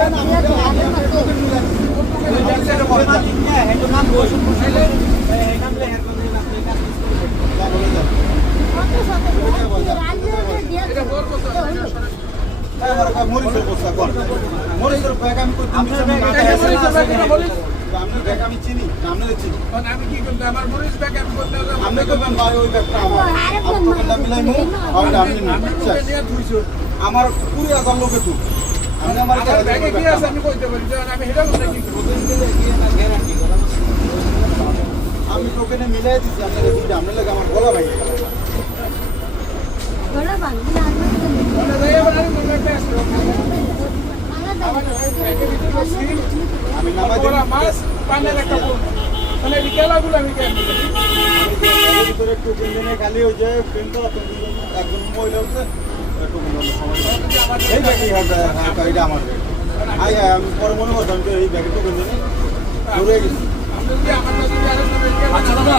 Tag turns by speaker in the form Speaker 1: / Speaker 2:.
Speaker 1: আপনার চিনি আপনাদের
Speaker 2: আমি কি করতে আমার মরিচ ব্যাগ আমি করতে
Speaker 1: আপনি করবেন ভাই ওই ব্যাগটা আমার আমি টোকেনে মিলাই দিছি আপনাদের দিতে আপনার লাগে আমার গলা ভাই
Speaker 2: ওটা আমি একটা মাছ পানের একটা মানে বিকেলাগুলো আমি কেন
Speaker 1: ভিতরে টোকেন দিনে খালি ওই যে প্রিন্ট করা টোকেন একজন মহিলা এই ব্যাগই হ্যাঁ এটা আমার আই পরে মনে করতাম যে এই ব্যাগে টোকেন ঘুরে গেছি
Speaker 3: আচ্ছা দাদা।